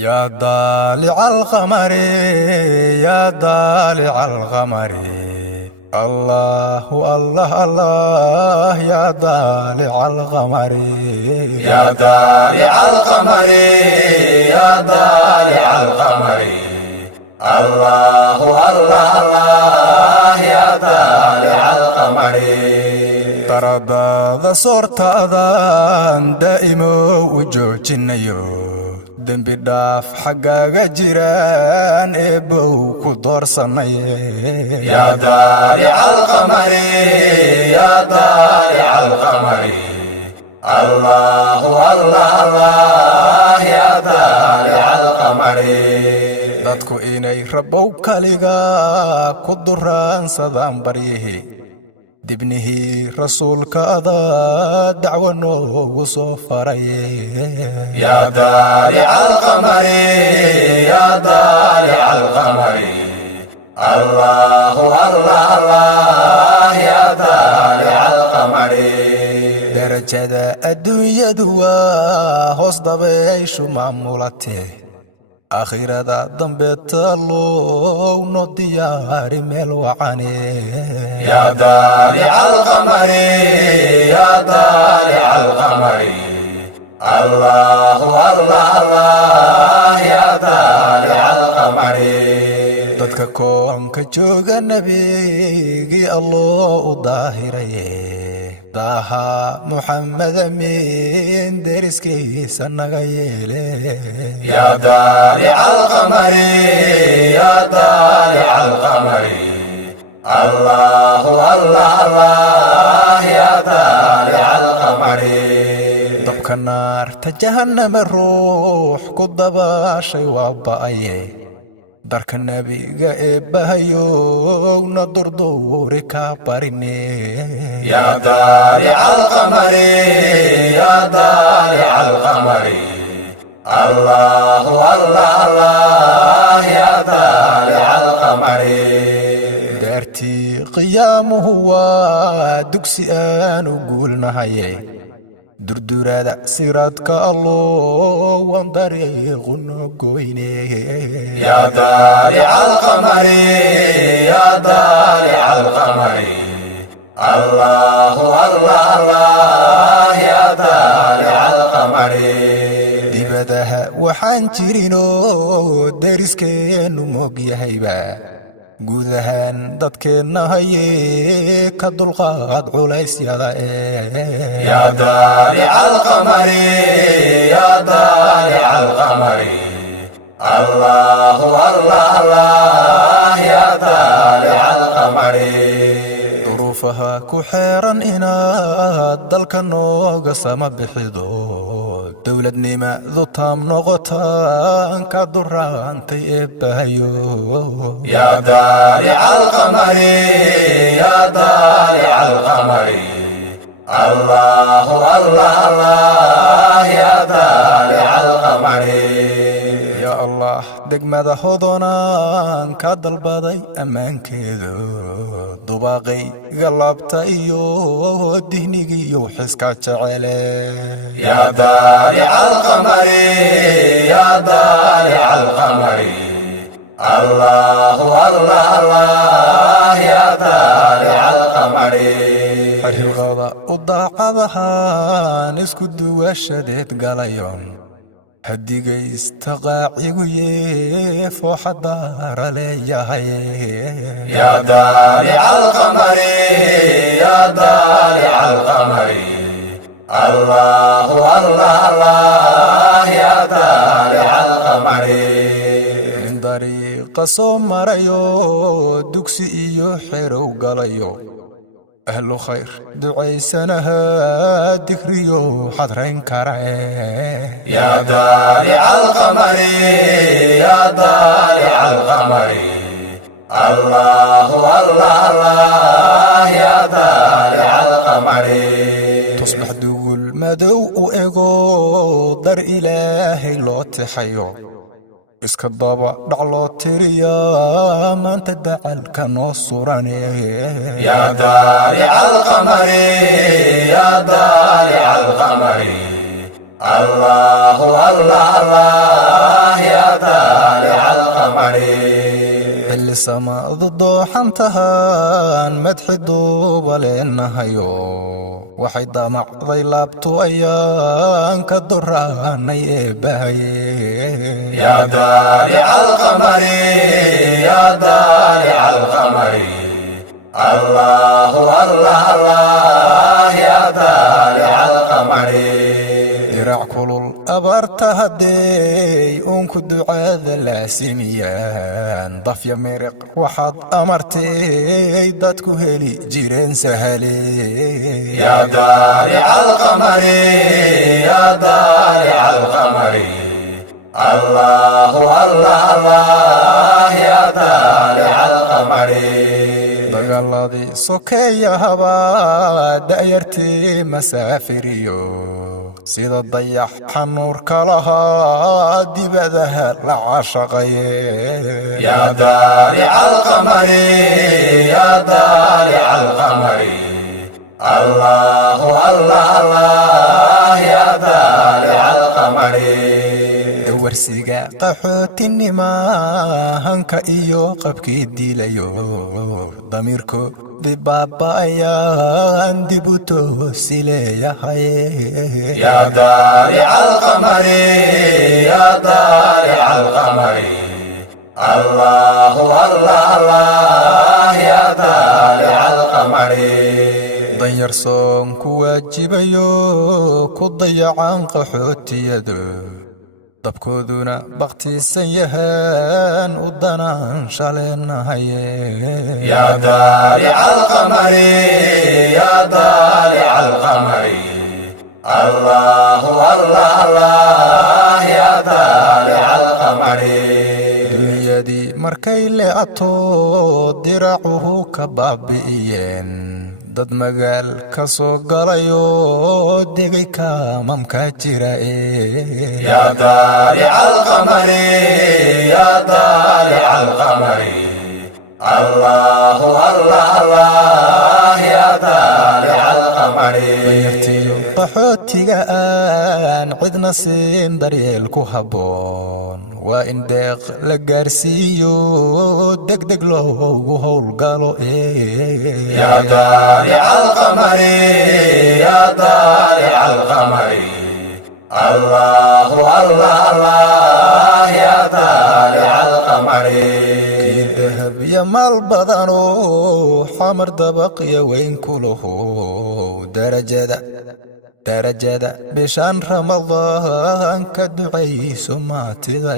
يا ضالع القمر يا ضالع القمر الله الله الله يا ضالع القمر يا ضالع القمر يا ضالع القمر الله الله الله يا ضالع القمر تردد صورتاdan دائما وجوجinayo dembi dhaaf xaggaaga jiraan eebbow ku doorsanay yaa daalica alqamari yaa daalica alqamari allahu allah allah yaa daalica alqamari dadku inay rabbow kaliga ku duraansadaan baryihi dibnihi rasuulkaada dacwo noogu soo faray yaa daalica alqamari yaa daalica alqamari allahu allah allah yaa daalica alqamari darajada adduunyadu waa hoos dabayshu maamulatee آخرة ضمبت الله نضيار ملوعني يا ضالع القمر يا ضالع القمر الله الله الله يا ضالع القمر ضدك كونك جوغ النبي الله ظاهري ضاها محمد من درسكي سنغيلي يا ضالع القمر يا ضالع القمر الله الله الله يا ضالع القمر ضبك النار تجهنم الروح كضبا شي وابايه darka nabiga eebbahayow na durduuri ka barini yaa daalica alqamari yaa daalica alqamari allahu allah allah yaa daalica alqamari daartii qiyaamuhu waa dugsi aan u guulnahaye durdurada siraadka allah waan dariiquna goyne yaa daalica alqamari yaa daalica alqamari allahu allah allah yaa daalica alqamari dibadaha waxaan jirinoo dariskeenu mogyahayba guudahaan dadkeenna haye ka dulqaad culaysyada yaa daalica alqamari yaa daalica alqamari allahu allah allah yaa daalica alqamari duruufaha ku xeeran inaad dalka nooga sama bixido dowladnimadu taam noqotaan ka duraantay eebbahayo yaa daalica alqamari yaa daalica alqamari allahu allah allah yaa daalica alqamari yaa allah degmada hodonaan ka dalbaday ammaankeedu dubaaqay galabta iyo dihnigiiyo xiska jecele yaa daalica alqamari yaa daalica alqamari allahu allah allah yaa daalica alqamari xiriirada u daacadahaan isku duwashadeed galayon hadigaysta qaacigu yeefoo xadaara leeyahay yaa daalica alqamari yaa daalica alqamari allahu allah allah yaa daalica alqamari min dariiqa soo marayo dugsi iyo xerow galayo ahlu khayr ducaysanaha dikriyo xadrayn kara yaa daalica alqamari yaa daalica alqamari allahu allah allah yaa daalica alqamari tusbax dugul madow u ego dar ilaahay loo tixayo iska daba dhac loo tiriyaa maanta dacalka noo surane yaa daalica alqamari yaa daalica alqamari الله الله الله يا طالع القمر اللي سما ضد حنتهان مدح الدوب لأنهيو وحيد مع ضيلابتو أيان كالدران يبهي يا طالع القمر يا طالع القمر الله الله الله يا طالع القمر درع كل الأبرت هدي أنك الدعاء العسيميان ضف يمرق وحد أمرتي داتكو هلي جيرين سهلي يا طالع القمر يا طالع القمر الله الله الله يا طالع القمر dagaaladii sokeeyahaba da'yartii masaafiriyo sida dayax xanuurka lahaa dibadaha la caashaqaye yaa daalica alqamari yaa daalica alqamari allahu allah allah yaa daalica alqamari warsiga qaxootinima hanka iyo qabkii dilayo damirko dibaaba'ayaan dib u toosileeyahay yaa daalica alqamari yaa daalica alqamari allahu allah allah yaa daalica alqamari danyar soon ku waajibayo ku dayacaan qaxootiyadu dabkooduna baktiisan yahaan u danaan shaleenahaye yaa daalica alqamari yaa daalica alqamari allahu allah allah yaa daalica alqamari dunyadii markay leecato diracuhu ka baabi'iyeen dad magaal ka soo galayo degay kaamamka jira yaa daalica alqamari yaa daalica alqamari allahu allah allah yaa daalica alqamari danyartiyo qaxootiga aan cidna siin daryeel ku habboon waa in deeq la gaarsiiyo degdeg loogu howlgalo yaa daalica alqamari yaa daalica alqamari allahu allah allah yaa daalica alqamari kii dahab iyo maal badano xamar dabaqya weyn ku laho darajada bishaan ramadaan ka ducayso maatida